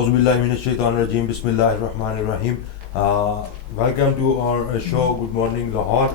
A'udhu billahi minash shaitanir rajeem. Bismillahir rahmanir rahim. Welcome to our show Good Morning Lahore.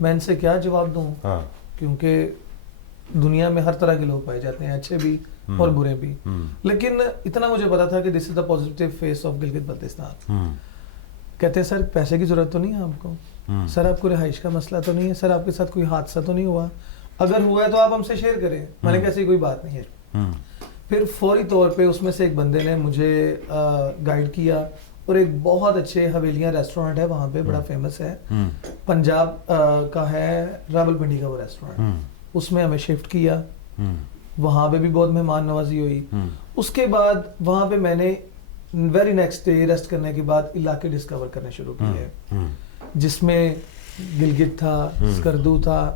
میں ان سے کیا جواب دوں, کیونکہ دنیا میں ہر طرح کے لوگ پائے جاتے ہیں, اچھے بھی اور برے بھی, لیکن اتنا مجھے پتا تھا کہ this is the positive face of Gilgit Baltistan. کہتے ہیں سر پیسے کی ضرورت تو نہیں ہے آپ کو, سر آپ کو رہائش کا مسئلہ تو نہیں ہے, سر آپ کے ساتھ کوئی حادثہ تو نہیں ہوا, اگر ہوا ہے تو آپ ہم سے شیئر کریں. میں نے کہا ایسی کوئی بات نہیں ہے. پھر فوری طور پہ اس میں سے ایک بندے نے مجھے گائیڈ کیا, اور ایک بہت اچھے حویلیاں ریسٹورینٹ ہے وہاں پہ, بڑا فیمس ہے, پنجاب کا ہے, راول پنڈی کا وہ ریسٹورینٹ, اس میں ہمیں شفٹ کیا. وہاں پہ بھی بہت مہمان نوازی ہوئی. اس کے بعد وہاں پہ میں نے ویری نیکسٹ ڈے ریسٹ کرنے کے بعد علاقے ڈسکور کرنے شروع کیے, جس میں گلگت تھا, اسکردو تھا.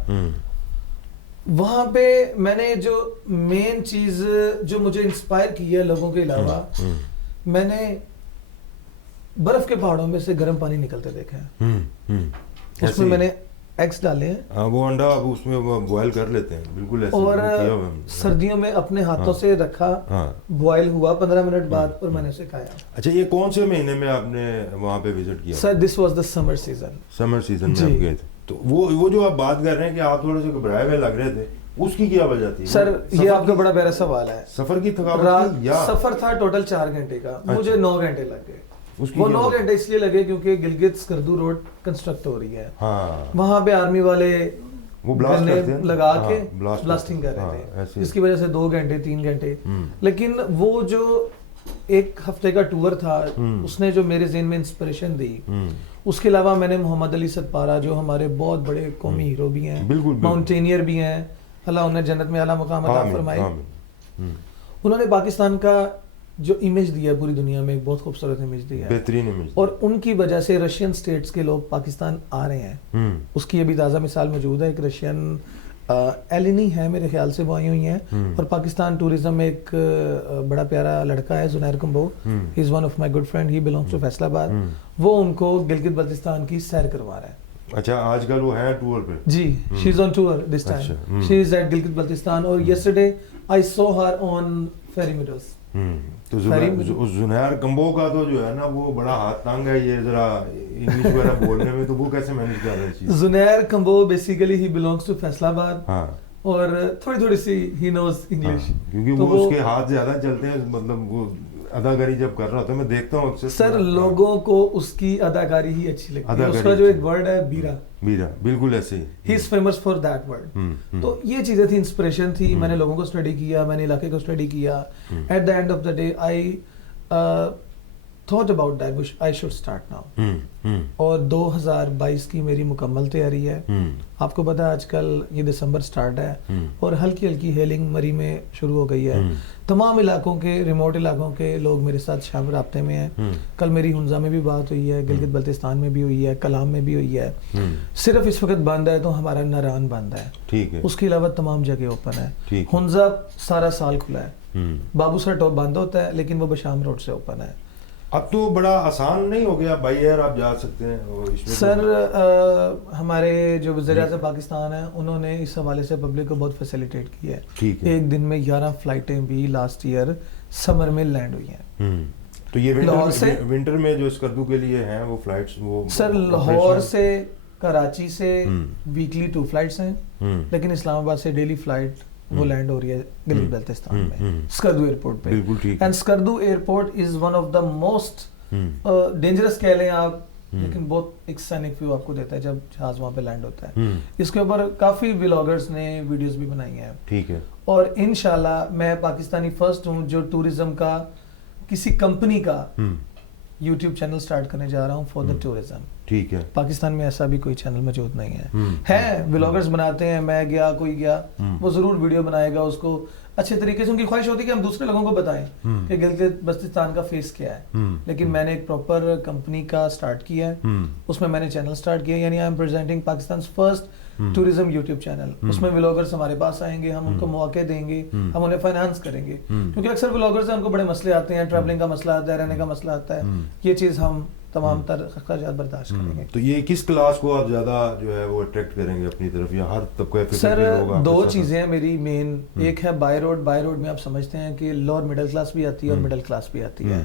وہاں پہ میں نے جو مین چیز جو مجھے انسپائر کی ہے لوگوں کے علاوہ, میں نے برف کے پہاڑوں میں سے گرم پانی نکلتے دیکھا ہے. اس میں میں نے ایگز ڈالے ہیں, وہ انڈا اس میں بوائل کر لیتے ہیں, بالکل ایسے. اور سردیوں میں اپنے ہاتھوں سے رکھا, بوائل ہوا 15 منٹ بعد, اور میں نے اسے کھایا. اچھا, یہ کون سے مہینے میں آپ نے وہاں پہ وزٹ کیا؟ Sir this was the summer season. Summer season میں آپ گئے تھے, تو وہ جو آپ بات کر رہے ہیں کہ آپ تھوڑے سے گھبرائے ہوئے لگ رہے تھے, اس کی کیا وجہ تھی؟ سر یہ آپ کا بڑا پیارا سوال ہے. سفر کی تھکاوٹ تھی یا سفر تھا ٹوٹل 4 گھنٹے کا, مجھے 9 گھنٹے لگ گئے. وہ 9 گھنٹے اس لیے لگے کیونکہ گلگت اسکردو روڈ کنسٹرکٹ ہو رہی ہے, وہاں پہ آرمی والے وہ لگا کے بلاسٹنگ کر رہے تھے, جس کی وجہ سے 2 گھنٹے 3 گھنٹے. لیکن وہ جو ایک ہفتے کا ٹور تھا, اس نے جو میرے ذہن میں انسپریشن دی. اس کے علاوہ میں نے محمد علی ستپارہ, جو ہمارے بہت بڑے قومی ہیرو بھی ہیں, ماؤنٹینئر بھی ہیں, اللہ انہیں جنت میں اعلیٰ مقام عطا فرمائے, انہوں نے پاکستان کا جو امیج دیا پوری دنیا میں, ایک بہت خوبصورت امیج دیا ہے, بہترین امیج, اور ان کی وجہ سے رشین سٹیٹس کے لوگ پاکستان آ رہے ہیں. اس کی ابھی تازہ مثال موجود ہے, ایک رشین ایلینی ہے میرے خیال سے, وہ آئی ہوئی ہیں, اور پاکستان ٹوریزم میں ایک بڑا پیارا لڑکا ہے Zunair Kamboh, he is one of my good friend, he belongs to Faisalabad, وہ ان کو گلگت بلتستان کی سیر کروا رہا ہے. اچھا, آج کل وہ ہے ٹور پہ؟ جی, she is on tour this time, she is at Gilgit Baltistan, اور yesterday I saw her on Fairy Meadows. تو زنیر کمبو کا تو جو ہے نا وہ بڑا ہاتھ تانگ ہے, یہ ذرا انگلش وغیرہ بولنے میں, تو وہ کیسے مینج کر رہے ہیں چیز؟ Zunair Kamboh basically he belongs to Faisalabad, اور تھوڑی سی ہی نوز انگلش, کیونکہ وہ اس کے ہاتھ زیادہ چلتے ہیں, مطلب وہ اداکاری جب کر رہا ہوتا ہے میں دیکھتا ہوں اکثر. سر لوگوں کو اس کی اداکاری ہی اچھی لگتی ہے, اس کا جو ایک ورڈ ہے بیرا, بالکل ایسے ہی, ہی از فیمس فار دیٹ ورڈ. تو یہ چیزیں تھی, انسپریشن تھی. میں نے لوگوں کو اسٹڈی کیا, میں نے علاقے کو اسٹڈی کیا. At the end of the day I thought about that I should start now, اور 2022 کی میری مکمل تیاری ہے. آپ کو پتا ہے آج کل یہ دسمبر سٹارٹ ہے, اور ہلکی ہلکی ہیلنگ مری میں شروع ہو گئی ہے. تمام علاقوں کے, ریموٹ علاقوں کے لوگ میرے ساتھ شامل رابطے میں ہیں. کل میری ہنزا میں بھی بات ہوئی ہے, گلگت بلتستان میں بھی ہوئی ہے, کلام میں بھی ہوئی ہے. صرف اس وقت بند ہے تو ہمارا ناران بند ہے, ٹھیک ہے, اس کے علاوہ تمام جگہ اوپن ہے. ہنزا سارا سال کھلا ہے, بابو سر ٹاپ بند ہوتا ہے, لیکن وہ بشام روڈ سے اوپن ہے. اب تو بڑا آسان نہیں ہو گیا, بائی ایئر آپ جا سکتے ہیں. سر ہمارے جو وزیر اعظم پاکستان ہیں, انہوں نے اس حوالے سے پبلک کو بہت فیسیلیٹیٹ کی ہے. ایک دن میں 11 فلائٹیں بھی لاسٹ ایئر سمر میں لینڈ ہوئی ہیں. تو یہ ونٹر میں جو اسکردو کے لیے ہیں وہ فلائٹس, وہ سر لاہور سے کراچی سے ویکلی 2 فلائٹس ہیں, لیکن اسلام آباد سے ڈیلی فلائٹ وہ لینڈ ہو رہی ہے گلگت بلتستان میں, اسکردو ایئرپورٹ پہ. And Skardu airport is one of the most dangerous کہہ لیں آپ, لیکن بہت ایک سینک ویو آپ کو دیتا ہے جب جہاز وہاں پہ لینڈ ہوتا ہے. اس کے اوپر کافی ولاگرز نے ویڈیوز بھی بنائی ہیں. ٹھیک ہے, اور انشاءاللہ میں پاکستانی فرسٹ ہوں جو ٹوریزم کا کسی کمپنی کا یوٹیوب چینل سٹارٹ کرنے جا رہا ہوں فار دا ٹوریزم. ٹھیک ہے, پاکستان میں ایسا بھی کوئی چینل موجود نہیں ہے. ولاگرز بناتے ہیں, میں گیا, کوئی گیا, وہ ضرور ویڈیو بنائے گا, اس کو اچھے طریقے سے, ان کی خواہش ہوتی ہے کہ ہم دوسرے لوگوں کو بتائیں کہ گلگت بلتستان کا فیس کیا ہے. لیکن میں نے ایک پراپر کمپنی کا سٹارٹ کیا ہے, اس میں نے چینل سٹارٹ کیا, یعنی I am presenting Pakistan's first tourism YouTube channel. اس میں ولاگرز ہمارے پاس آئیں گے, ہم ان کو مواقع دیں گے, ہم انہیں فائنانس کریں گے, کیونکہ اکثر ولاگرز ہیں ان کو بڑے مسئلے آتے ہیں, ٹریولنگ کا مسئلہ آتا ہے, رہنے کا مسئلہ آتا ہے. یہ چیز ہم تمام تر اخراجات برداشت کریں گے. تو یہ کس کلاس کو آپ زیادہ جو ہے وہ اٹریکٹ کریں گے اپنی طرف, یا ہر طبقے پہ؟ سر 2 چیزیں ہیں میری مین. ایک ہے بائی روڈ. بائی روڈ میں آپ سمجھتے ہیں کہ لوور مڈل کلاس بھی آتی ہے اور مڈل کلاس بھی آتی ہے,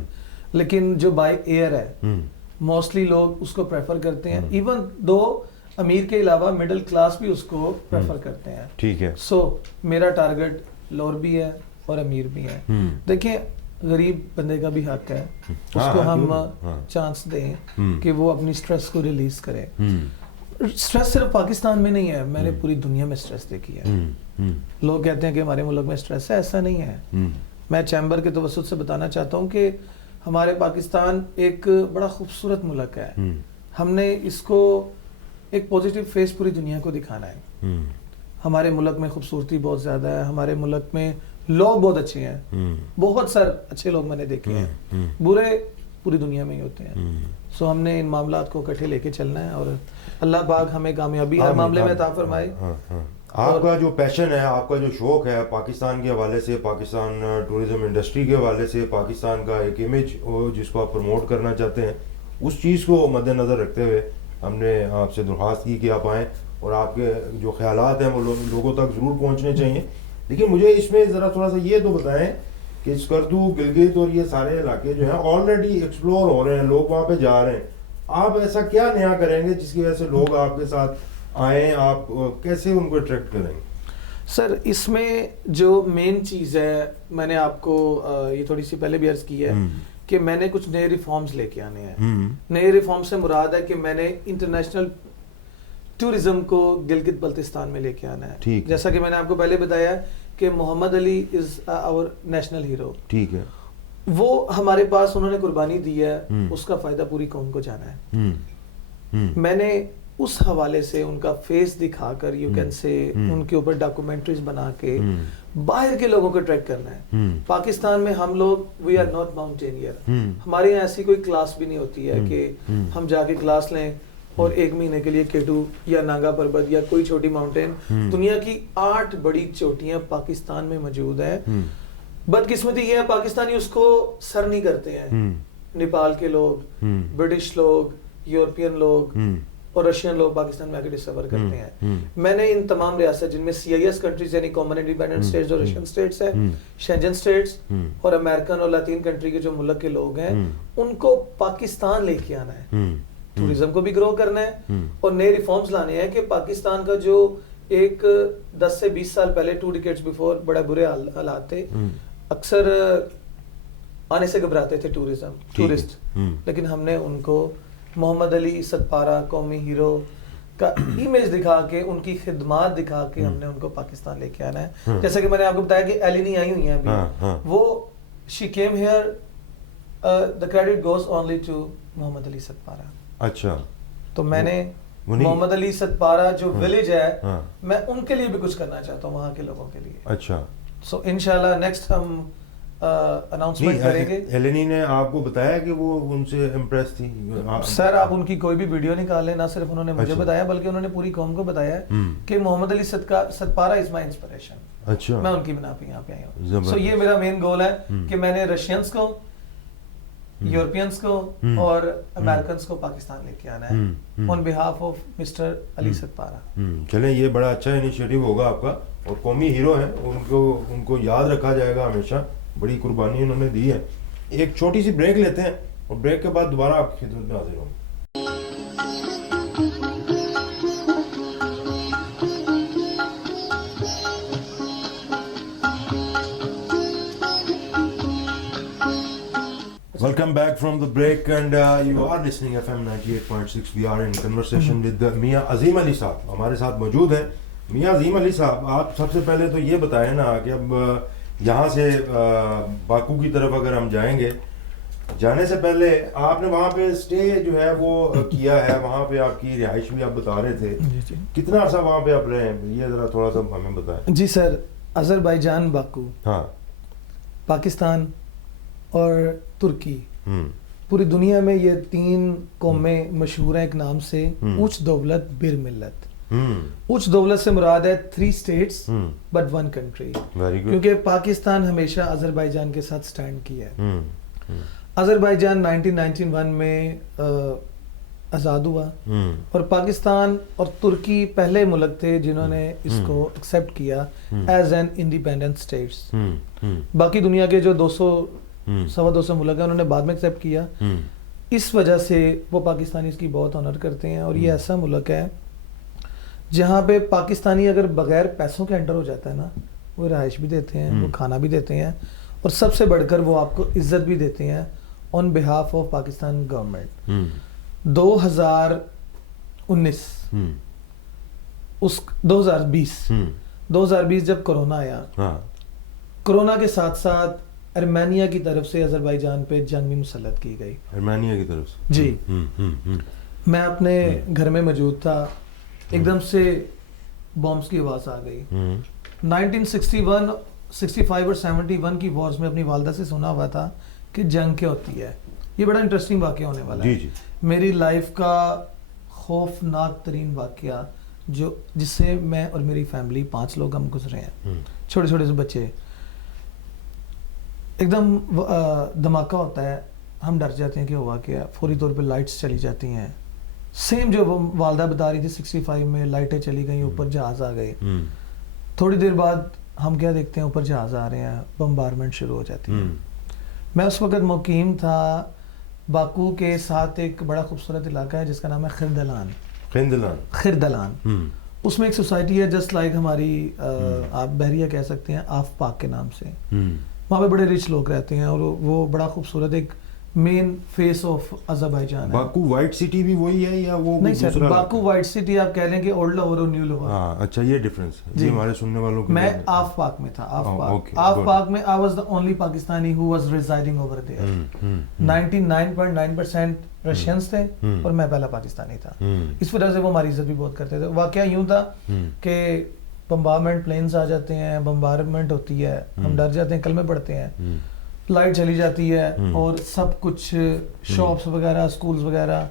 لیکن جو بائی ایئر ہے موسٹلی لوگ اس کو پریفر کرتے ہیں. ایون دو امیر کے علاوہ مڈل کلاس بھی اس کو پریفر کرتے ہیں. ٹھیک ہے. سو میرا ٹارگٹ لوور بھی ہے اور امیر بھی ہے. دیکھیں غریب بندے کا بھی حق ہے, اس کو ہم چانس دیں کہ وہ اپنی سٹریس کو ریلیز کرے. سٹریس صرف پاکستان میں نہیں ہے, میں نے پوری دنیا میں سٹریس دیکھی ہے. لوگ کہتے ہیں کہ ہمارے ملک میں سٹریس ہے, ایسا نہیں ہے. میں چیمبر کے توسط سے بتانا چاہتا ہوں کہ ہمارے پاکستان ایک بڑا خوبصورت ملک ہے. ہم نے اس کو ایک پوزیٹیو فیس پوری دنیا کو دکھانا ہے. ہمارے ملک میں خوبصورتی بہت زیادہ ہے, ہمارے ملک میں لوگ بہت اچھے ہیں, بہت سارے اچھے لوگ میں نے دیکھے ہیں, برے پوری دنیا میں ہی ہوتے ہیں. سو ہم نے ان معاملات کو اکٹھے لے کے چلنا ہے اور اللہ پاک ہمیں کامیابی ہر معاملے میں عطا فرمائے. آپ کا جو پیشن ہے, آپ کا جو شوق ہے پاکستان کے حوالے سے, پاکستان ٹورزم انڈسٹری کے حوالے سے, پاکستان کا ایک امیج جس کو آپ پروموٹ کرنا چاہتے ہیں, اس چیز کو مد نظر رکھتے ہوئے ہم نے آپ سے درخواست کی کہ آپ آئیں اور آپ کے جو خیالات ہیں وہ لوگوں تک ضرور پہنچنے چاہیے. لیکن مجھے اس میں ذرا تھوڑا سا یہ تو بتائیں کہ اسکردو, گلگت اور یہ سارے علاقے جو ہیں آلریڈی ایکسپلور ہو رہے ہیں, لوگ وہاں پہ جا رہے ہیں. آپ ایسا کیا نیا کریں گے جس کی وجہ سے لوگ آپ کے ساتھ آئیں, آپ کیسے ان کو اٹریکٹ کریں گے؟ سر اس میں جو مین چیز ہے, میں نے آپ کو یہ تھوڑی سی پہلے بھی عرض کی ہے کہ میں نے کچھ نئے ریفارمز لے کے آنے ہیں. نئے ریفارم سے مراد ہے کہ میں نے انٹرنیشنل ٹورزم کو گلگت بلتستان میں لے کے آنا ہے. جیسا کہ میں نے آپ کو پہلے بتایا کہ محمد علی از آور نیشنل ہیرو. ٹھیک ہے. وہ ہمارے پاس انہوں نے قربانی دی ہے, اس کا فائدہ پوری قوم کو جانا ہے. میں نے اس حوالے سے ان کا فیس دکھا کر یو کین سے ان کے اوپر ڈاکومنٹریز بنا کے باہر کے لوگوں کو ٹریک کرنا ہے. پاکستان میں ہم لوگ وی آر ناٹ ماؤنٹینئر, ہمارے یہاں ایسی کوئی کلاس بھی نہیں ہوتی ہے کہ ہم جا کے کلاس لیں اور 1 مہینے کے لیے کیٹو یا ناگا پربت یا کوئی چھوٹی ماؤنٹین. دنیا کی 8 بڑی چوٹیاں پاکستان میں موجود ہیں. بدقسمتی یہ ہے پاکستانی اس کو سر نہیں کرتے ہیں. نیپال کے لوگ, برٹش لوگ, یورپین لوگ اور رشین لوگ پاکستان میں آ کے ڈسکور کرتے ہیں. میں نے ان تمام ریاست جن میں CIS کنٹریز یعنی کامن انڈیپینڈنٹ اسٹیٹس اور رشین اسٹیٹس ہیں, شینجن اسٹیٹس اور امریکن اور لاطین کنٹری کے جو ملک کے لوگ ہیں, ان کو پاکستان لے کے آنا ہے. ٹورزم کو بھی گرو کرنا ہے اور نئے ریفارمز لانے ہیں کہ پاکستان کا جو ایک 10 سے 20 سال پہلے 2 ڈیکیڈز بیفور بڑے برے حالات تھے, اکثر آنے سے گھبراتے تھے ٹورسٹ, لیکن ہم نے ان کو محمد علی ستپارہ قومی ہیرو کا امیج دکھا کے, ان کی خدمات دکھا کے ہم نے ان کو پاکستان لے کے آنا ہے. جیسا کہ میں نے آپ کو بتایا کہ ایلینی آئی ہوئی ہیں ابھی, وہ she came here, the credit goes only to محمد علی ستپارہ. اچھا, تو میں نے محمد علی ستپارہ جو ولیج ہے میں ان کے لیے بھی کچھ کرنا چاہتا ہوں, وہاں کے لوگوں کے لیے. اچھا, سو انشاءاللہ نیکسٹ ہم اناؤنسمنٹ کریں گے. ایلینی نے آپ کو بتایا کہ وہ ان سے امپریس تھی؟ سر آپ ان کی کوئی بھی ویڈیو نکال لیں, نہ صرف انہوں نے مجھے بتایا بلکہ انہوں نے پوری قوم کو بتایا کہ محمد علی ستپارہ از مائی انسپریشن. اچھا, میں ان کی بنا پہ یہاں پہ آیا ہوں. سو یہ میرا مین گول ہے کہ میں نے رشینس کو, یورپینس کو اور امریکنس کو پاکستان لے کے آنا ہے آن بہاف آف مسٹر علی ستپارہ. چلیں, یہ بڑا اچھا انیشیٹو ہوگا آپ کا, اور قومی ہیرو ہیں, ان کو یاد رکھا جائے گا ہمیشہ. بڑی قربانی انہوں نے دی ہے. ایک چھوٹی سی بریک لیتے ہیں اور بریک کے بعد دوبارہ آپ کی خدمت میں حاضر ہوں. Welcome back from the break and you are listening FM 98.6. We are in conversation with میاں عظیم علی صاحب ہمارے ساتھ موجود ہیں. میاں عظیم علی صاحب, آپ سب سے پہلے تو یہ بتائیں نا کہ اب یہاں سے باکو کی طرف اگر ہم جائیں گے, جانے سے پہلے آپ نے وہاں پہ اسٹے جو ہے وہ کیا ہے, وہاں پہ آپ کی رہائش بھی آپ بتا رہے تھے, کتنا عرصہ وہاں پہ آپ رہے ہیں, یہ ذرا تھوڑا سا ہمیں بتائیں. جی سر, آذربائیجان باکو, ہاں, پاکستان اور ترکی, پوری دنیا میں یہ 3 قومیں مشہور ہیں ایک نام سے, اوچ دولت بر ملت. اوچ دولت سے مراد ہے 3 states but 1 country, کیونکہ پاکستان ہمیشہ آذربائیجان کے ساتھ سٹینڈ کیا ہے. آذربائیجان 1991 میں آزاد ہوا اور پاکستان اور ترکی پہلے ملک تھے جنہوں نے اس کو ایکسیپٹ کیا ایز این انڈیپینڈنٹ اسٹیٹس. باقی دنیا کے جو 200 ملک ہیں انہوں نے بعد میں ایکسیپٹ کیا. اس وجہ سے وہ پاکستانی اس کی بہت آنر کرتے ہیں, اور یہ ایسا ملک ہے جہاں پہ پاکستانی اگر بغیر پیسوں کے انٹر ہو جاتا ہے نا, وہ رہائش بھی دیتے ہیں, وہ کھانا بھی دیتے ہیں, اور سب سے بڑھ کر وہ آپ کو عزت بھی دیتے ہیں آن بہاف آف پاکستان گورنمنٹ. 2020 جب کرونا آیا, کرونا کے ساتھ ساتھ ارمینیا کی طرف سے آذربائیجان پہ جنگ بھی مسلط کی گئی. ارمینیا کی طرف سے جی. میں اپنے گھر میں موجود تھا, ایک دم سے بامبس کی آواز آ گئی. 1961 65 اور 71 کی وارز میں اپنی والدہ سے سنا ہوا تھا کہ جنگ کیا ہوتی ہے. یہ بڑا انٹرسٹنگ واقعہ ہونے والا ہے. میری لائف کا خوفناک ترین واقعہ جس سے میں اور میری فیملی 5 لوگ ہم گزرے ہیں, چھوٹے چھوٹے سے بچے. ایک دم دھماکہ ہوتا ہے, ہم ڈر جاتے ہیں کہ ہوا کیا, فوری طور پہ لائٹس چلی جاتی ہیں. سیم جو والدہ بتا رہی تھی 65 میں لائٹیں چلی گئیں, اوپر جہاز آ گئے. تھوڑی دیر بعد ہم کیا دیکھتے ہیں, اوپر جہاز آ رہے ہیں, بمبارمنٹ شروع ہو جاتی ہے. میں اس وقت مقیم تھا باکو کے ساتھ ایک بڑا خوبصورت علاقہ ہے جس کا نام ہے خردلان. اس میں ایک سوسائٹی ہے جسٹ لائک ہماری آپ بحریہ کہہ سکتے ہیں, آف پاک کے نام سے. وہاں پہ بڑے رچ لوگ رہتے ہیں اور وہ بڑا خوبصورت ایک مین فیس آف آذربائیجان ہے. باکو وائٹ سٹی بھی وہی ہے یا وہ نہیں سر, باکو وائٹ سٹی آپ کہہ لیں کہ اولڈ لاہور اور نیو لاہور. ہاں اچھا, یہ ڈفرنس ہے جی ہمارے سننے والوں کو. میں آف پاک میں تھا. آف پاک میں I was the only Pakistani who was residing over there. 99.9% Russians تھے اور میں پہلا پاکستانی تھا. اس وجہ سے وہ ہماری عزت بھی بہت کرتے تھے. واقعہ یوں تھا کہ بمبارمنٹ پلینز آ جاتے ہیں, بمبارمنٹ ہوتی ہے, ہم ڈر جاتے ہیں, کلمے پڑھتے ہیں, لائٹ چلی جاتی ہے اور سب کچھ شاپس وغیرہ, سکولز وغیرہ.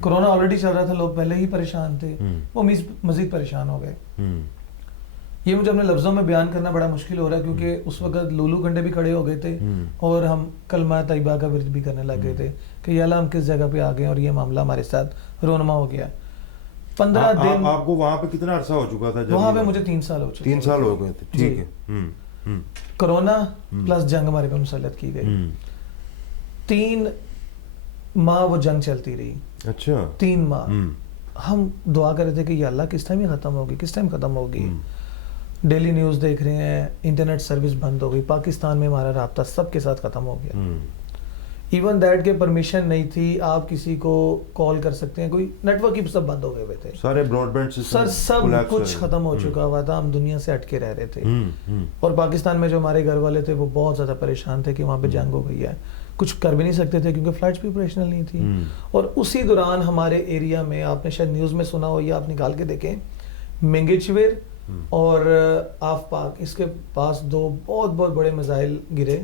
کرونا آلریڈی چل رہا تھا, لوگ پہلے ہی پریشان تھے, وہ مزید پریشان ہو گئے. یہ مجھے اپنے لفظوں میں بیان کرنا بڑا مشکل ہو رہا ہے کیونکہ اس وقت لولو کنڈے بھی کھڑے ہو گئے تھے اور ہم کلمہ طیبہ کا ورد بھی کرنے لگ گئے تھے کہ یا اللہ ہم کس جگہ پہ آ گئے اور یہ معاملہ ہمارے ساتھ رونما ہو گیا. 15 دن. آپ کو وہاں پہ کتنا عرصہ ہو چکا تھا؟ وہاں پہ مجھے 3 سال ہو چکے. 3 سال ہو گئے تھے, ٹھیک ہے. کرونا پلس جنگ ہمارے پہ مسلط کی گئی. 3 ماہ وہ جنگ چلتی رہی. اچھا 3 ماہ ہم دعا کر رہے تھے کہ یا اللہ کس ٹائم یہ ختم ہوگی, کس ٹائم ختم ہوگی. ڈیلی نیوز دیکھ رہے ہیں, انٹرنیٹ سروس بند ہو گئی, پاکستان میں ہمارا رابطہ سب کے ساتھ ختم ہو گیا. ایون دیٹ کے پرمیشن نہیں تھی آپ کسی کو کال کر سکتے ہیں, کوئی نیٹ ورک ہی سب بند ہو گئے ہوئے تھے. سارے براڈ بینڈ سسٹم سب کچھ ختم ہو چکا ہوا تھا, ہم دنیا سے ہٹ کے رہ رہے تھے. اور پاکستان میں جو ہمارے گھر والے تھے وہ بہت زیادہ پریشان تھے کہ وہاں پہ جنگ ہو گئی ہے, کچھ کر بھی نہیں سکتے تھے کیونکہ فلائٹس بھی آپریشنل نہیں تھی. اور اسی دوران ہمارے ایریا میں, آپ نے شاید نیوز میں سنا ہو یا آپ نکال کے دیکھیں, منگیچویر اور آف پاک اس کے پاس 2 بہت بہت بڑے میزائل گرے.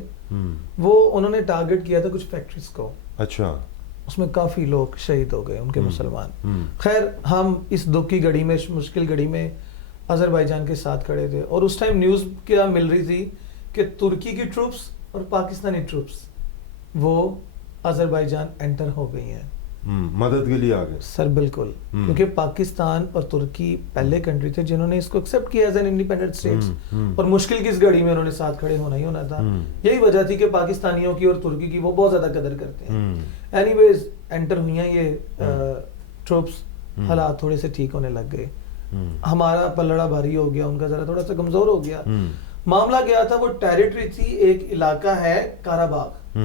وہ انہوں نے ٹارگٹ کیا تھا کچھ فیکٹریز کو. اچھا, اس میں کافی لوگ شہید ہو گئے, ان کے مسلمان. خیر ہم اس دکھ کی گھڑی میں, مشکل گھڑی میں آذربائیجان کے ساتھ کھڑے تھے اور اس ٹائم نیوز کیا مل رہی تھی کہ ترکی کی ٹروپس اور پاکستانی ٹروپس وہ آذربائیجان انٹر ہو گئی ہیں, مدد کے لیے آ گئے. سر بالکل, کیونکہ پاکستان اور ترکی پہلے کنٹری تھے جنہوں نے اس کو ایکسیپٹ کیا ایز این انڈیپینڈنٹ اسٹیٹس, اور مشکل کی اس گھڑی میں انہوں نے ساتھ کھڑے ہونا ہی ہونا تھا. یہی وجہ تھی کہ پاکستانیوں کی اور ترکی کی وہ بہت زیادہ قدر کرتے ہیں. اینی ویز انٹر ہوئی ہیں یہ ٹروپس, حالات تھوڑے سے ٹھیک ہونے لگ گئے, ہمارا پلڑا بھاری ہو گیا, ان کا ذرا تھوڑا سا کمزور ہو گیا. معاملہ کیا تھا, وہ ٹیریٹری تھی, ایک علاقہ ہے کاراباغ,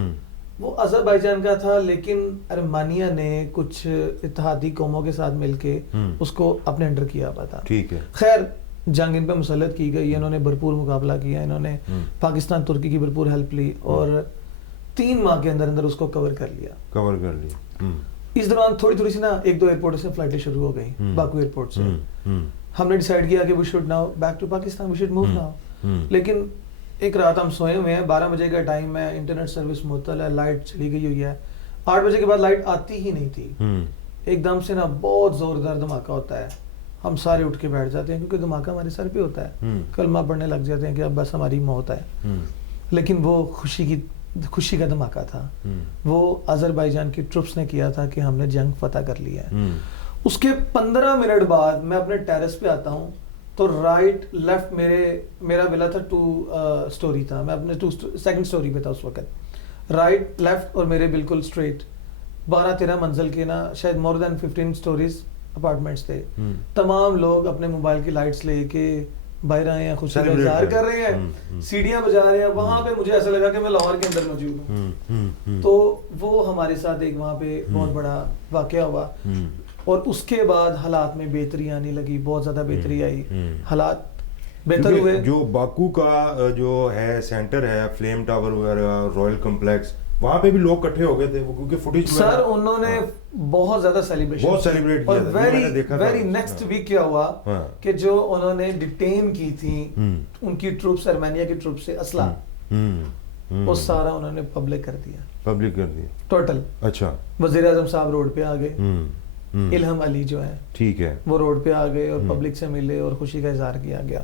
وہ آذربائیجان کا تھا, لیکن ارمانیہ نے کچھ اتحادی قوموں کے ساتھ مل کے اس کو اپنے انڈر کیا ہوا تھا. ٹھیک ہے. خیر جنگ ان پہ مسلط کی گئی, انہوں نے بھرپور مقابلہ کیا, انہوں نے پاکستان ترکی کی بھرپور ہیلپ لی اور 3 ماہ کے اندر اندر اس کو کور کر لیا. اس دوران تھوڑی سی نا 1-2 ایئرپورٹ سے فلائٹیں شروع ہو گئی باکو ایئرپورٹ سے. ہم نے ڈیسائیڈ کیا کہ we should now back to Pakistan, we should move now. لیکن ایک رات ہم سوئے ہوئے ہیں, 12 بجے کا ٹائم ہے, انٹرنیٹ سروس معطل ہے, لائٹ چلی گئی ہوئی ہے, 8 بجے کے بعد لائٹ آتی ہی نہیں تھی. ایک دم سے نا بہت زوردار دھماکہ ہوتا ہے, ہم سارے اٹھ کے بیٹھ جاتے ہیں کیونکہ دھماکہ ہمارے سر پہ ہوتا ہے, کلمہ پڑھنے لگ جاتے ہیں کہ اب بس ہماری موت ہے. لیکن وہ خوشی کا دھماکہ تھا, وہ آذربائیجان کی ٹروپس نے کیا تھا کہ ہم نے جنگ فتح کر لیا ہے. اس کے 15 منٹ بعد میں اپنے ٹیرس پہ آتا ہوں تو رائٹ لیفٹ میرا ولا تھا 2 سٹوری تھا, میں اپنے 2nd سٹوری پہ تھا اس وقت. رائٹ لیفٹ اور میرے بالکل اسٹریٹ 12-13 منزل کے نا شاید مور دین 15 سٹوریز اپارٹمنٹس تھے, تمام لوگ اپنے موبائل کی لائٹس لے کے باہر آئے ہیں, خوشی کا اظہار کر رہے ہیں, سیڑھیاں بجا رہے ہیں. وہاں پہ مجھے ایسا لگا کہ میں لاہور کے اندر موجود ہوں. تو وہ ہمارے ساتھ ایک وہاں پہ بہت بڑا واقعہ ہوا, اور اس کے بعد حالات میں بہتری آنے لگی, بہت زیادہ بہتری آئی, حالات بہتر ہوئے. جو باکو کا جو ہے سینٹر ہے, فلیم ٹاور وغیرہ, رائل کمپلیکس, وہاں پہ بھی لوگ اکٹھے ہو گئے تھے کیونکہ فوٹیج سر انہوں نے بہت زیادہ سیلیبریشن, بہت سیلیبریٹ کیا, اور ویری نیکسٹ ویک کیا ہوا کہ جو انہوں نے ڈیٹین کی تھی ان کی ٹروپس, ارمینیا کی ٹروپ سے اسلحہ, وہ سارا انہوں نے پبلک کر دیا ٹوٹل. اچھا, وزیر اعظم صاحب روڈ پہ آ گئے, الہم علی جو ہے ٹھیک ہے وہ روڈ پہ آ گئے اور پبلک سے ملے اور خوشی کا اظہار کیا گیا.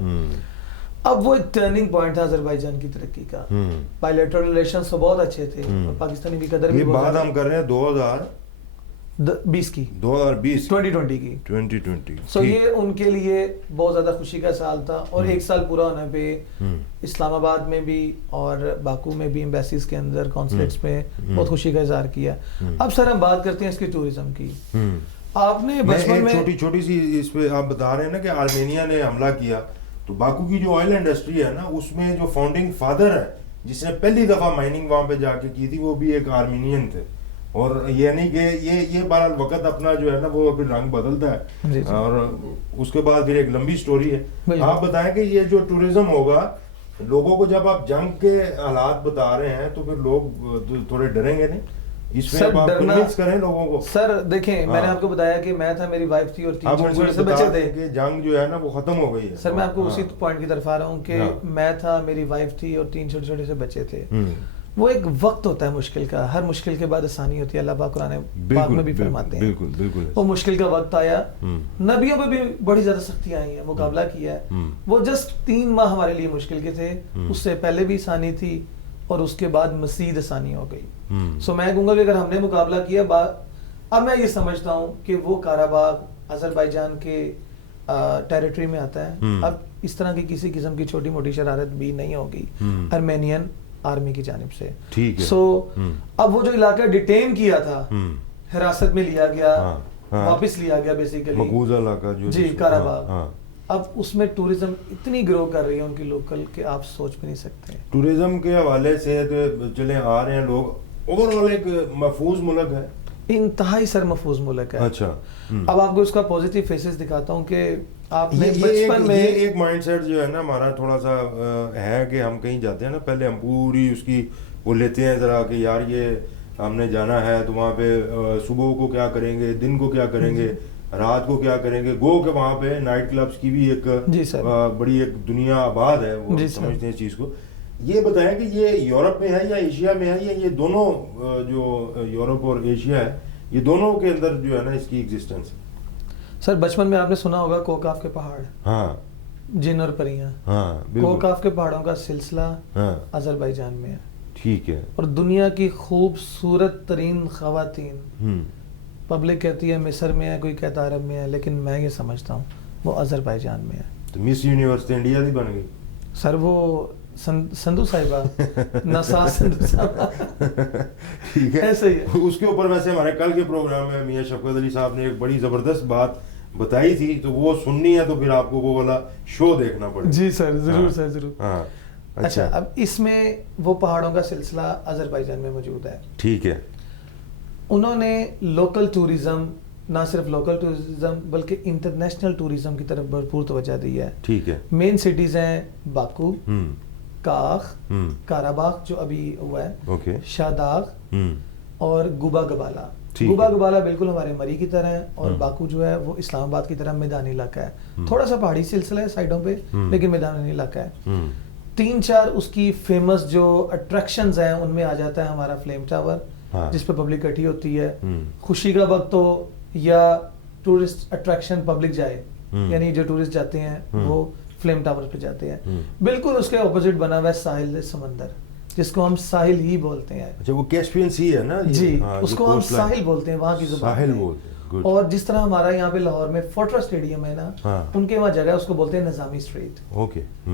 اب وہ ایک ٹرننگ پوائنٹ تھا آذربائیجان کی ترقی کا. بائیلیٹرل ریلیشنز تو بہت اچھے تھے اور پاکستانی بھی قدر بھی. یہ بات ہم کر رہے ہیں 2020 کی, 2020. سو یہ ان کے لیے بہت زیادہ خوشی کا سال تھا, اور ایک سال پورا ہونے پہ اسلام آباد میں بھی اور باکو میں بھی ایمبیسیز کے اندر, کونسلیٹس میں بہت خوشی کا اظہار کیا. اب سر ہم بات کرتے ہیں اس کی ٹورزم کی. آپ نے بچپن میں چھوٹی سی اس پہ آپ بتا رہے ہیں نا کہ آرمینیا نے حملہ کیا, تو باکو کی جو آئل انڈسٹری ہے نا, اس میں جو فاؤنڈنگ فادر ہے جس نے پہلی دفعہ مائننگ وہاں پہ جا کے کی تھی, وہ بھی ایک آرمینین تھے. اور یہ نہیں کہ یہ بہرحال وقت اپنا جو ہے نا وہ پھر رنگ بدلتا ہے, اور اس کے بعد پھر ایک لمبی سٹوری ہے. آپ بتائیں کہ یہ جو ٹورزم ہوگا, لوگوں کو جب آپ جنگ کے حالات بتا رہے ہیں تو پھر لوگ تھوڑے ڈریں گے نہیں اس میں؟ آپ کنوینس کریں لوگوں کو. سر دیکھیں, میں نے آپ کو بتایا کہ میں تھا, میری وائف تھی, اور 3 چھوٹے سے بچے تھے. کہ جنگ جو ہے نا وہ ختم ہو گئی ہے. سر میں آپ کو اسی پوائنٹ کی طرف آ رہا ہوں کہ میں تھا, میری وائف تھی, اور 3 چھوٹے سے بچے تھے. وہ ایک وقت ہوتا ہے مشکل کا, ہر مشکل کے بعد آسانی ہوتی ہے, اللہ پاک قرآن پاک میں بھی فرماتے ہیں. بالکل وہ مشکل کا وقت آیا, نبیوں پہ بھی بڑی زیادہ سختیاں آئی ہیں, مقابلہ کیا ہے. وہ جسٹ 3 ماہ ہمارے لیے مشکل کے تھے, اس سے پہلے بھی آسانی تھی اور اس کے بعد مزید آسانی ہو گئی. سو میں کہوں گا کہ اگر ہم نے مقابلہ کیا, اب میں یہ سمجھتا ہوں کہ وہ کاراباغ آذربائیجان کے ٹیریٹری میں آتا ہے. اب اس طرح کی کسی قسم کی چھوٹی موٹی شرارت بھی نہیں ہوگی ارمینین آرمی کی جانب سے. سو اب وہ جو علاقہ ڈیٹین کیا تھا, حراست میں لیا گیا, واپس لیا گیا بیسیکلی, مقبوضہ علاقہ جی کاراباغ, اب اس میں ٹورزم اتنی گرو کر رہی ہے ان کی لوکل کہ آپ سوچ بھی نہیں سکتے. ٹورزم کے حوالے سے چلے آ رہے ہیں لوگ, اوور آل ایک محفوظ ملک ہے, انتہائی سر محفوظ ملک ہے. اچھا, اب آپ کو اس کا پوزیٹیو فیسز دکھاتا ہوں کہ آپ نے بچپن میں ایک مائنڈ سیٹ جو ہے نا ہمارا تھوڑا سا ہے کہ ہم کہیں جاتے ہیں نا, پہلے ہم پوری اس کی وہ لیتے ہیں ذرا کہ یار یہ ہم نے جانا ہے تو وہاں پہ صبح کو کیا کریں گے, دن کو کیا کریں گے, رات کو کیا کریں گے. گو کہ وہاں پہ نائٹ کلبس کی بھی ایک بڑی ایک دنیا آباد ہے, وہ سمجھتے ہیں اس چیز کو. یہ بتائیں کہ یہ یورپ میں ہے یا ایشیا میں ہے, یا یہ دونوں جو یورپ اور ایشیا ہے یہ دونوں کے اندر جو ہے نا اس کی ایگزسٹنس ہے؟ سر بچپن میں آپ نے سنا ہوگا کوکاف کے پہاڑ, ہاں, جن اور پریاں, کوکاف کے پہاڑوں کا سلسلہ آذربائیجان میں ہے. ٹھیک ہے, اور دنیا کی خوبصورت ترین خواتین, پبلک کہتی ہے مصر میں ہے, کوئی کہتا عرب میں ہے, لیکن میں یہ سمجھتا ہوں وہ آذربائیجان میں ہے. تو مس یونیورس انڈیا دی بن گئی سر, وہ سندھو صاحبہ نسا سندھو صاحبہ, ٹھیک ہے, ایسے ہی ہے. اس کے اوپر ویسے ہمارے کل کے پروگرام میں میاں شفقت علی صاحب نے ایک بڑی زبردست بات بتائی تھی, تو وہ سننی ہے تو پھر آپ کو وہ والا شو دیکھنا پڑے گا. جی سر, ضرور سر, ضرور. اچھا, اب اس میں وہ پہاڑوں کا سلسلہ آذربائیجان میں موجود ہے. ٹھیک ہے, انہوں نے لوکل ٹورزم, نہ صرف لوکل ٹورزم بلکہ انٹرنیشنل ٹورزم کی طرف بھرپور توجہ دی ہے. ٹھیک ہے, مین سٹیز ہیں باکو, کاخ, کاراباغ جو ابھی ہوا ہے, شاداغ اور گوبا گبالا. گوبا گبالا بالکل ہمارے مری کی طرح ہے, اور باکو جو ہے وہ اسلام آباد کی طرح میدانی علاقہ ہے, تھوڑا سا پہاڑی سلسلہ ہے سائڈوں پہ, لیکن میدانی علاقہ ہے. 3-4 اس کی فیمس جو اٹریکشنز ہیں ان میں آ جاتا ہے ہمارا فلیم ٹاور, جس پہ پبلک اکٹھی ہوتی ہے. خوشی کا وقت ہو یا ٹورسٹ اٹریکشن پبلک جائے, یعنی جو ٹورسٹ جاتے ہیں وہ فلیم ٹاور پہ جاتے ہیں. بالکل اس کے اپوزٹ بنا ہوا ہے ساحل سمندر, جس کو ہم ساحل ہی بولتے ہیں. اچھا, وہ کیسپین سی ہے نا, جی اس کو ہم ساحل بولتے ہیں وہاں کی زبان ساحل بولتے ہیں. اور جس طرح ہمارا یہاں پہ لاہور میں فوٹرا اسٹیڈیم ہے نا, ان کے وہاں جگہ اس کو بولتے ہیں نظامی اسٹریٹ.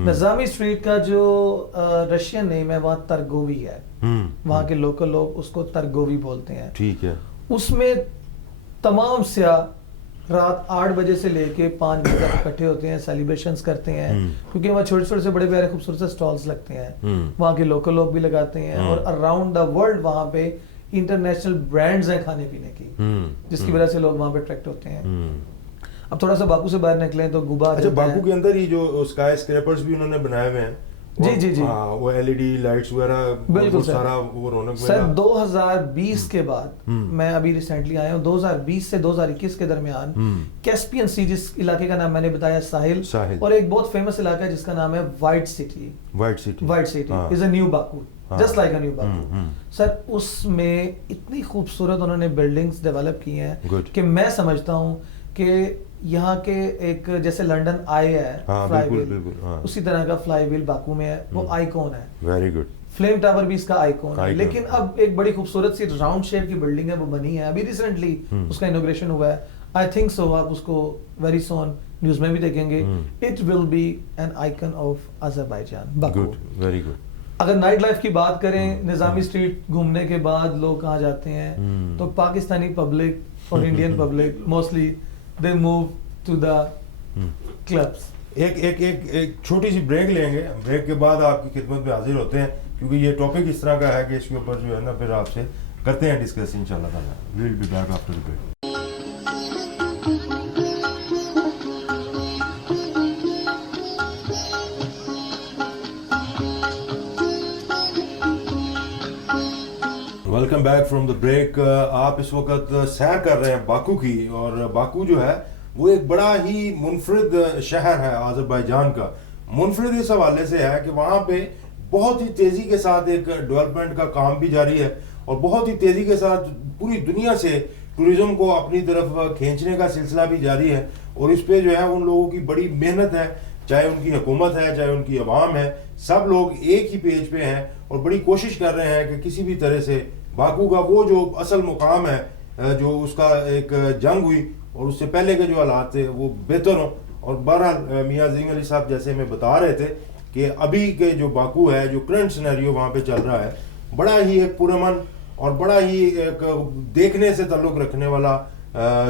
نظامی اسٹریٹ کا جو رشین نیم ہے وہاں ترگوی ہے, وہاں کے لوکل لوگ اس کو ترگوی بولتے ہیں. ٹھیک ہے, اس میں تمام سیاح رات 8 بجے سے لے کے 5 بجے تک اکٹھے ہوتے ہیں, سیلیبریشنز کرتے ہیں, کیونکہ وہاں چھوٹے چھوٹے سے بڑے پیارے خوبصورت سے سٹالز لگتے ہیں, وہاں کے لوکل لوگ بھی لگاتے ہیں, اور اراؤنڈ دا ورلڈ وہاں پہ انٹرنیشنل برانڈز ہیں کھانے پینے کی, جس کی وجہ سے لوگ وہاں پہ اٹریکٹ ہوتے ہیں. اب تھوڑا سا باکو سے باہر نکلیں تو گوبا. اچھا, باکو کے اندر ہی جو اسکائی اسکریپرز بھی انہوں نے بنائے ہوئے ہیں. جی جی جی, وہ ایل ای ڈی لائٹس وغیرہ بالکل سارا وہ رونق سر. 2020 کے بعد, میں ابھی ریسنٹلی آیا ہوں, 2020 سے 2021 کے درمیان کیسپین سی, جس علاقے کا نام میں نے بتایا ساحل, اور ایک بہت فیمس علاقہ ہے جس کا نام ہے white city. White city is a new Baku, just like a new Baku. Sir اس میں اتنی خوبصورت انہوں نے بلڈنگز ڈیولپ کی ہیں کہ میں سمجھتا ہوں کہ یہاں کے ایک جیسے لنڈن آئی ہے فلائی ویل, اسی طرح کا فلائی ویل باکو میں ہے, وہ آئیکن ہے. Very good. فلیم ٹاور بھی اس کا آئیکن ہے, لیکن اب ایک بڑی خوبصورت سی راؤنڈ شیپ کی بلڈنگ ہے, وہ بنی ہے ابھی ریسنٹلی, اس کا انوگریشن ہوا ہے. آئی تھنک سو آپ اس کو ویری سون نیوز میں بھی دیکھیں گے. It will be an icon of Azerbaijan Baku. Very good. اگر نائٹ لائف کی بات کریں, نظامی اسٹریٹ گھومنے کے بعد لوگ کہاں جاتے ہیں, تو پاکستانی پبلک اور Indian public mostly they move to the clubs. ایک چھوٹی سی بریک لیں گے, بریک کے بعد آپ کی خدمت میں حاضر ہوتے ہیں, کیونکہ یہ ٹاپک اس طرح کا ہے کہ اس کے اوپر جو ہے نا پھر آپ سے کرتے ہیں ڈسکس انشاءاللہ تعالیٰ. We will be back after the break. Welcome back from the break. آپ اس وقت سیر کر رہے ہیں باکو کی, اور باکو جو ہے وہ ایک بڑا ہی منفرد شہر ہے آذربائیجان کا. منفرد اس حوالے سے ہے کہ وہاں پہ بہت ہی تیزی کے ساتھ ایک ڈیولپمنٹ کا کام بھی جاری ہے, اور بہت ہی تیزی کے ساتھ پوری دنیا سے ٹورزم کو اپنی طرف کھینچنے کا سلسلہ بھی جاری ہے. اور اس پہ جو ہے ان لوگوں کی بڑی محنت ہے, چاہے ان کی حکومت ہے, چاہے ان کی عوام ہے, سب لوگ ایک ہی پیج پہ ہیں اور بڑی کوشش کر رہے ہیں کہ کسی بھی طرح سے باکو کا وہ جو اصل مقام ہے, جو اس کا ایک جنگ ہوئی اور اس سے پہلے کے جو حالات تھے وہ بہتر ہوں. اور بہرحال میاں زین علی صاحب جیسے میں بتا رہے تھے کہ ابھی کے جو باکو ہے, جو کرنٹ سینیریو وہاں پہ چل رہا ہے, بڑا ہی ایک پرامن اور بڑا ہی ایک دیکھنے سے تعلق رکھنے والا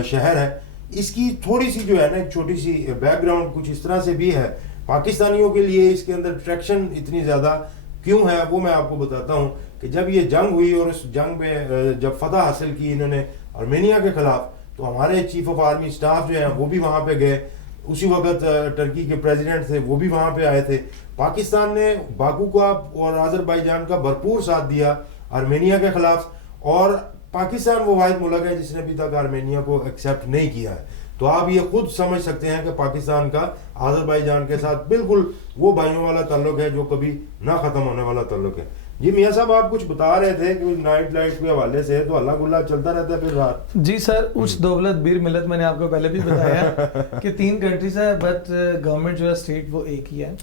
شہر ہے. اس کی تھوڑی سی جو ہے نا ایک چھوٹی سی بیک گراؤنڈ کچھ اس طرح سے بھی ہے. پاکستانیوں کے لیے اس کے اندر اٹریکشن اتنی زیادہ کیوں ہے وہ میں آپ کو بتاتا ہوں کہ جب یہ جنگ ہوئی اور اس جنگ میں جب فتح حاصل کی انہوں نے آرمینیا کے خلاف, تو ہمارے چیف آف آرمی اسٹاف جو ہیں وہ بھی وہاں پہ گئے. اسی وقت ٹرکی کے پریزیڈنٹ تھے, وہ بھی وہاں پہ آئے تھے. پاکستان نے باکو کا اور آذربائیجان کا بھرپور ساتھ دیا آرمینیا کے خلاف, اور پاکستان وہ واحد ملک ہے جس نے ابھی تک آرمینیا کو ایکسیپٹ نہیں کیا ہے. تو آپ یہ خود سمجھ سکتے ہیں کہ پاکستان کا آذربائیجان کے ساتھ بالکل وہ بھائیوں والا تعلق ہے جو کبھی نہ ختم ہونے والا تعلق ہے. جی میاں صاحب, آپ کچھ بتا رہے تھے کہ نائٹ لائف کے حوالے سے تو اللہ گلا چلتا رہتا ہے پھر رات. جی سر, اچ دولت بیر ملت میں نے آپ کو پہلے بھی بتایا کہ 3 کنٹریز ہے, بٹ گورنمنٹ جو ہے اسٹیٹ وہ ایک ہی ہے.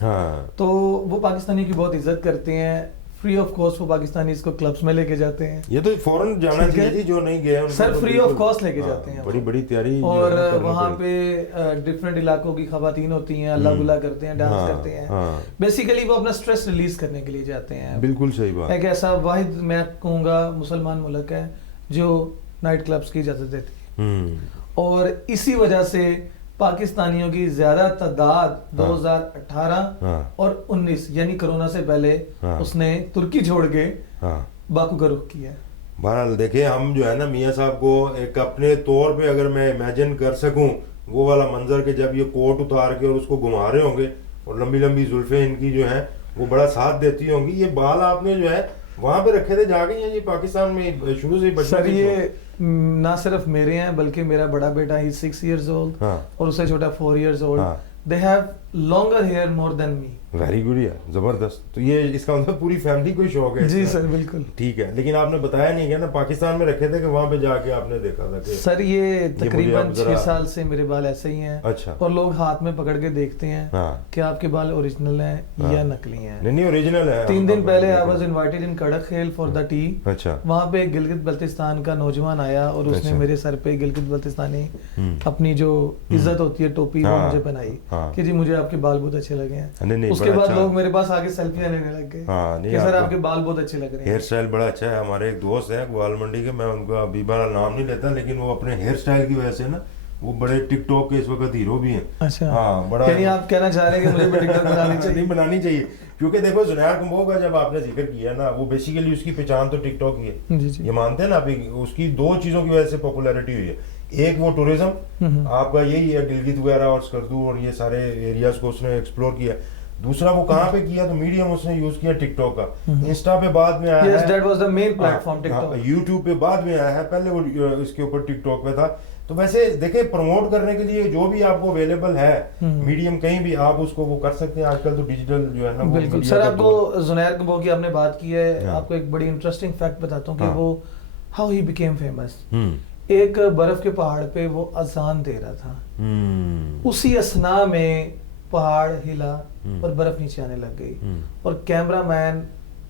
تو وہ پاکستانی کی بہت عزت کرتے ہیں. فری آف کاسٹ وہ پاکستانی اس کو کلبس میں لے کے جاتے ہیں. یہ تو فوراً جانا چاہیے جو نہیں گیا سر, فری آف کاسٹ لے کے جاتے ہیں. بڑی بڑی تیاری. اور وہاں پہ ڈفرینٹ علاقوں کی خواتین ہوتی ہیں, اللہ گلا کرتے ہیں, ڈانس کرتے ہیں. بیسیکلی وہ اپنا اسٹریس ریلیز کرنے کے لیے جاتے ہیں. بالکل صحیح بات. ایک ایسا واحد میں کہوں گا مسلمان ملک ہے جو نائٹ کلبس کی اجازت دیتی ہے, اور اسی وجہ سے پاکستانیوں کی زیادہ تعداد 2018 اور 19 یعنی کرونا سے پہلے اس نے ترکی چھوڑ کے باکو کا رخ کیا ہے. بہرحال دیکھیں, ہم جو ہے نا میاں صاحب کو ایک اپنے طور پہ اگر میں امیجن کر سکوں وہ والا منظر کہ جب یہ کوٹ اتار کے اور اس کو گھما رہے ہوں گے اور لمبی لمبی زلفیں ان کی جو ہیں وہ بڑا ساتھ دیتی ہوں گی. یہ بال آپ نے جو ہے وہاں پہ رکھے تھے جا کے, یہ پاکستان میں شروع سے بچے. سر یہ نہ صرف میرے ہیں بلکہ میرا بڑا بیٹا ہی 6 years old اور اس سے چھوٹا 4 years old. They have longer hair more than me. Very good یار, زبردست. تو یہ اس کا مطلب پوری فیملی کو شوق ہے. جی سر بالکل ٹھیک ہے, لیکن آپ نے بتایا نہیں کہ نا پاکستان میں رکھے تھے کہ وہاں پہ جا کے آپ نے دیکھا تھا کہ سر یہ تقریباً 6 سال سے میرے بال ایسے ہی ہیں. اچھا. اور لوگ ہاتھ میں پکڑ کے دیکھتے ہیں کہ آپ کے بال اوریجنل ہیں یا نقلی ہیں. نہیں اوریجنل ہے. 3 دن پہلے I was invited in کڑک خیل for the tea. اچھا. وہاں پہ گلگت بلتستان کا نوجوان آیا اور اس نے میرے سر پہ گلگت بلتستانی اپنی جو عزت ہوتی ہے ٹوپی وہ مجھے پہنائی کہ جی مجھے آپ کے بال بہت اچھے لگے ہیں. اس کے بعد لوگ میرے پاس آگے سیلفیاں لینے لگ گئے کہ سر آپ کے بال بہت اچھے لگ رہے ہیں. ہیئر اسٹائل بڑا اچھا ہے. ہمارے ایک دوست ہیں گوال منڈی کے, میں ان کا ابھی بڑا نام نہیں لیتا, لیکن وہ اپنے ہیئر اسٹائل کی وجہ سے نا وہ بڑے ٹک ٹاک کے اس وقت ہیرو بھی ہیں. اچھا ہاں بڑا, یعنی آپ کہنا چاہ رہے ہیں کہ مجھے ٹک ٹاک بنانی چاہیے؟ نہیں بنانی چاہیے, کیونکہ دیکھو زنیار کمبو کا جب آپ نے ذکر کیا نا, وہ بیسیکلی اس کی پہچان تو ٹک ٹاک ہی ہے. جی جی یہ مانتے ہیں نا آپ, اس کی دو چیزوں کی وجہ سے پاپولیرٹی ہوئی ہے. ایک وہ ٹورزم آپ کا یہی ہے, گلگت وغیرہ اور اسکردو اور یہ سارے ایریاز کو اس نے ایکسپلور کیا. دوسرا وہ کہاں پہ کیا, تو میڈیم اس نے یوز کیا ٹک ٹاک کا. انسٹا پہ بعد میں آیا ہے, یوٹیوب پہ بعد میں آیا ہے, پہلے وہ اس کے اوپر ٹک ٹاک پہ تھا. تو ویسے دیکھیں پروموٹ کرنے کے لیے جو بھی آپ کو اویلیبل ہے میڈیم, کہیں بھی آپ اس کو وہ کر سکتے ہیں. آج کل تو ڈیجیٹل جو ہے نا. بالکل سر, آپ کو زنیر کمبو کی آپ نے بات کی ہے, آپ کو ایک بڑی انٹرسٹنگ فیکٹ بتاتا ہوں کہ وہ ہاؤ ہی بیکیم فیمس. ایک برف کے پہاڑ پہ وہ اذان دے رہا تھا, اسی اسنا میں پہاڑ ہلا اور برف نیچے آنے لگ گئی, اور کیمرہ مین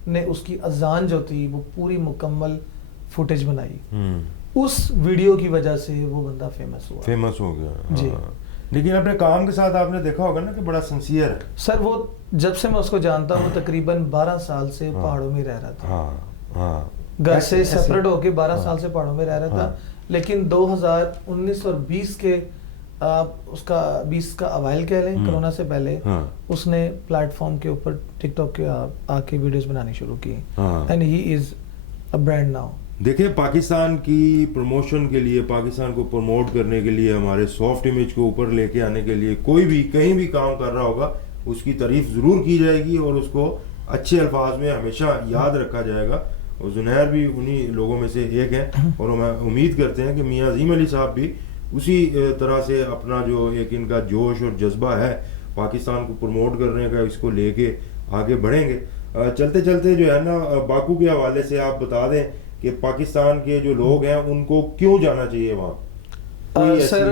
نے اس کی اذان جو تھی وہ پوری مکمل فوٹیج بنائی. اس ویڈیو کی وجہ سے وہ بندہ فیمس ہو گیا. جی, لیکن اپنے کام کے ساتھ آپ نے دیکھا ہوگا نا کہ بڑا سنسیئر ہے سر. وہ جب سے میں اس کو جانتا ہوں, تقریباً 12 سال سے پہاڑوں میں رہ رہا تھا. گھر سے سیپریٹ ہو کے 12 سال سے پہاڑوں میں رہ رہا تھا. لیکن 2019 اور 20 کے اس کا 20 کا اوائل کہہ لیں, کرونا سے پہلے, اس نے پلیٹ فارم کے اوپر ٹک ٹاک کے آ کے ویڈیوز بنانی شروع کی. And he is a brand now. دیکھیں پاکستان کی پروموشن کے لیے, پاکستان کو پروموٹ کرنے کے لیے, ہمارے سافٹ امیج کو اوپر لے کے آنے کے لیے کوئی بھی کہیں بھی کام کر رہا ہوگا اس کی تعریف ضرور کی جائے گی اور اس کو اچھے الفاظ میں ہمیشہ یاد رکھا جائے گا. اور زنیر بھی انہی لوگوں میں سے ایک ہیں, اور ہم امید کرتے ہیں کہ میاں عظیم علی صاحب بھی اسی طرح سے اپنا جو ایک ان کا جوش اور جذبہ ہے پاکستان کو پروموٹ کرنے کا, اس کو لے کے آگے بڑھیں گے. چلتے چلتے جو ہے نا باکو کے حوالے سے آپ بتا دیں کہ پاکستان کے جو لوگ ہیں ان کو کیوں جانا چاہیے وہاں. سر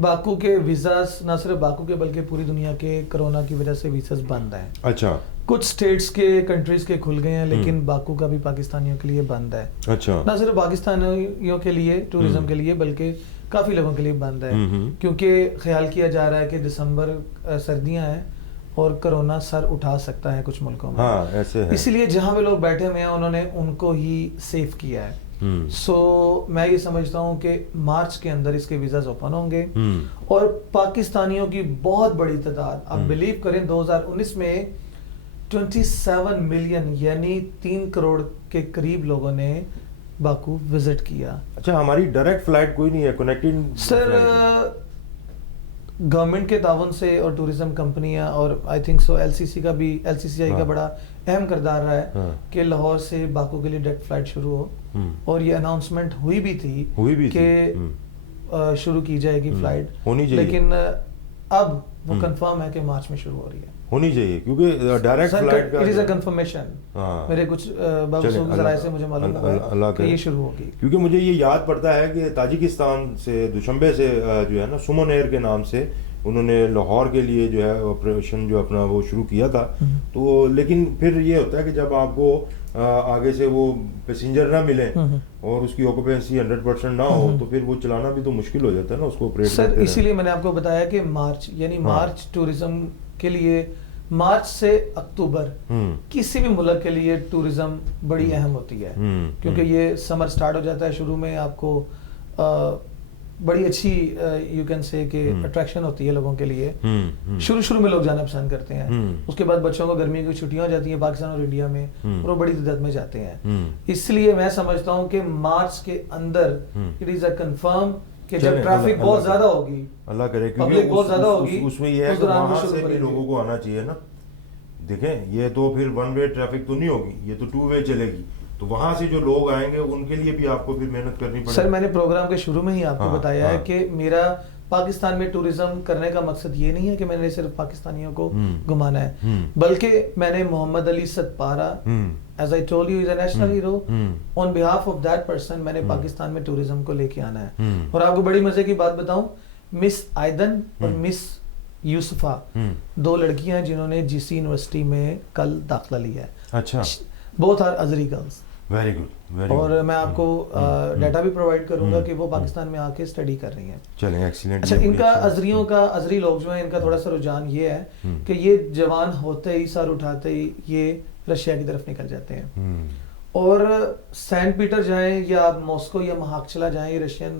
باکو کے ویزاز نہ صرف باکو کے بلکہ پوری دنیا کے کرونا کی وجہ سے ویزاز بند ہیں. اچھا, کچھ سٹیٹس کے کنٹریز کے کھل گئے ہیں, لیکن باکو کا بھی پاکستانیوں کے لیے بند ہے. اچھا, نہ صرف پاکستانیوں کے لیے ٹورزم کے لیے بلکہ کافی لوگوں کے لیے بند ہے, کیونکہ خیال کیا جا رہا ہے کہ دسمبر سردیاں ہیں اور کرونا سر اٹھا سکتا ہے کچھ ملکوں میں. ایسے ہے, اسی لیے جہاں پہ لوگ بیٹھے ہوئے ہیں انہوں نے ان کو ہی سیف کیا ہے. سو میں یہ سمجھتا ہوں کہ مارچ کے اندر اس کے ویزاز اوپن ہوں گے, اور پاکستانیوں کی بہت بڑی تعداد, آپ بلیو کریں 2019 میں 27 ملین یعنی 3 کروڑ کے قریب لوگوں نے باکو وزٹ کیا. اچھا, ہماری ڈائریکٹ فلائٹ کوئی نہیں ہے کنیکٹنگ سر؟ گورنمنٹ کے تعاون سے اور ٹورزم کمپنیاں اور I think so L C سی کا بھی, ایل سی سی آئی کا بڑا اہم کردار رہا ہے کہ لاہور سے باکو کے لیے ڈائریکٹ فلائٹ شروع ہو, اور یہ اناؤنسمنٹ ہوئی بھی تھی کہ شروع کی جائے گی فلائٹ, لیکن اب وہ کنفرم ہے کہ مارچ میں شروع ہو رہی ہے. ہونی چاہیے کیونکہ ڈائریکٹ فلائٹ کا اٹ از اے کنفرمیشن, میرے کچھ باخصوص ذرائع سے مجھے معلوم ہوا کہ یہ شروع ہوگی. کیونکہ مجھے یہ یاد پڑتا ہے کہ تاجکستان سے دوشنبے سے جو ہے نا سمون ایئر کے نام سے انہوں نے لاہور کے لیے جو ہے آپریشن جو اپنا وہ شروع کیا تھا. تو لیکن پھر یہ ہوتا ہے کہ جب آپ کو آگے سے وہ پیسنجر نہ ملیں اور اس کی آکوپینسی 100% نہ ہو تو پھر وہ چلانا بھی تو مشکل ہو جاتا ہے نا اس کو آپریٹ کرتے ہیں. اسی لیے میں نے آپ کو بتایا کہ مارچ یعنی مارچ ٹورزم کے لیے, مارچ سے اکتوبر کسی بھی ملک کے لیے ٹورزم بڑی اہم ہوتی ہے, کیونکہ یہ سمر سٹارٹ ہو جاتا ہے, شروع میں آپ کو بڑی اچھی یو کین سے کہ اٹریکشن ہوتی ہے لوگوں کے لیے. شروع میں لوگ جانا پسند کرتے ہیں, اس کے بعد بچوں کو گرمی کی چھٹیاں ہو جاتی ہیں پاکستان اور انڈیا میں, اور وہ بڑی تعداد میں جاتے ہیں. اس لیے میں سمجھتا ہوں کہ مارچ کے اندر اٹ از اے کنفرم کہ جب ٹریفک بہت زیادہ ہوگی, اللہ کرے, پبلک بہت زیادہ ہوگی, اس میں یہ ہے کہ وہاں سے بھی لوگوں کو آنا چاہیے نا. دیکھیں یہ تو پھر ون وے ٹریفک تو نہیں ہوگی, یہ تو 2 وے چلے گی, تو وہاں سے جو لوگ آئیں گے ان کے لیے بھی آپ کو پھر محنت کرنی پڑے گی. سر میں نے پروگرام کے شروع میں ہی آپ کو بتایا ہے کہ میرا پاکستان میں ٹورزم کرنے کا مقصد یہ نہیں ہے کہ میں نے صرف پاکستانیوں کو گھمانا ہے, بلکہ میں نے محمد علی ستپارہ, as I told you, is a national hero. On behalf of that person میں نے پاکستان میں ٹورزم کو لے کے آنا ہے. اور آپ کو بڑی مزے کی بات بتاؤں, مس آئدن اور مس یوسفہ 2 لڑکیاں ہیں جنہوں نے جی سی یونیورسٹی میں کل داخلہ لیا ہے. اچھا, both are Azeri girls. Very good. اور میں آپ کو ڈیٹا بھی پرووائڈ کروں گا کہ وہ پاکستان میں آ کے اسٹڈی کر رہی ہیں. چلیں ایکسیلنٹ. اچھا, ان کا ازری لوگ جو ہیں ان کا تھوڑا سا رجحان یہ ہے کہ یہ جوان ہوتے ہی سر اٹھاتے ہی یہ رشیا کی طرف نکل جاتے ہیں, اور سینٹ پیٹر جائیں یا آپ ماسکو یا مہاکچلا جائیں, یہ رشین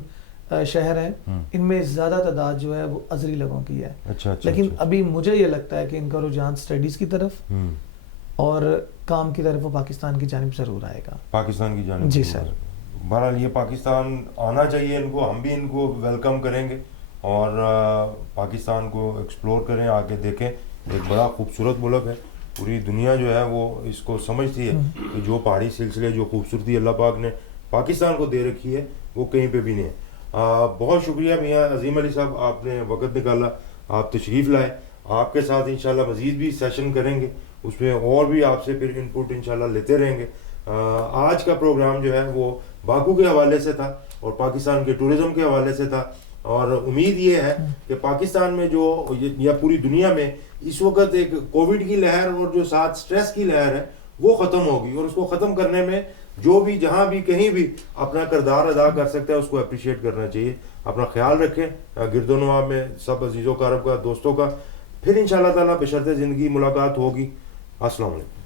شہر ہیں ان میں زیادہ تعداد جو ہے وہ ازری لوگوں کی ہے. اچھا لیکن ابھی مجھے یہ لگتا ہے کہ ان کا رجحان اسٹڈیز کی طرف اور کام کی طرف وہ پاکستان کی جانب ضرور آئے گا. پاکستان کی جانب. جی سر. بہرحال یہ پاکستان آنا چاہیے ان کو, ہم بھی ان کو ویلکم کریں گے اور پاکستان کو ایکسپلور کریں, آگے دیکھیں. ایک بڑا خوبصورت ملک ہے, پوری دنیا جو ہے وہ اس کو سمجھتی ہے کہ جو پہاڑی سلسلے, جو خوبصورتی اللہ پاک نے پاکستان کو دے رکھی ہے وہ کہیں پہ بھی نہیں ہے. بہت شکریہ میاں عظیم علی صاحب, آپ نے وقت نکالا, آپ تشریف لائے. آپ کے ساتھ انشاءاللہ مزید بھی سیشن کریں گے, اس میں اور بھی آپ سے پھر انپوٹ انشاءاللہ لیتے رہیں گے. آج کا پروگرام جو ہے وہ باکو کے حوالے سے تھا اور پاکستان کے ٹورزم کے حوالے سے تھا, اور امید یہ ہے کہ پاکستان میں جو یا پوری دنیا میں اس وقت ایک کووڈ کی لہر اور جو ساتھ سٹریس کی لہر ہے وہ ختم ہوگی, اور اس کو ختم کرنے میں جو بھی جہاں بھی کہیں بھی اپنا کردار ادا کر سکتا ہے اس کو اپریشیٹ کرنا چاہیے. اپنا خیال رکھیں, گرد و نواح میں سب عزیزوں کا, عرب کا, دوستوں کا. پھر انشاءاللہ تعالیٰ بشرط زندگی ملاقات ہوگی. السلام علیکم.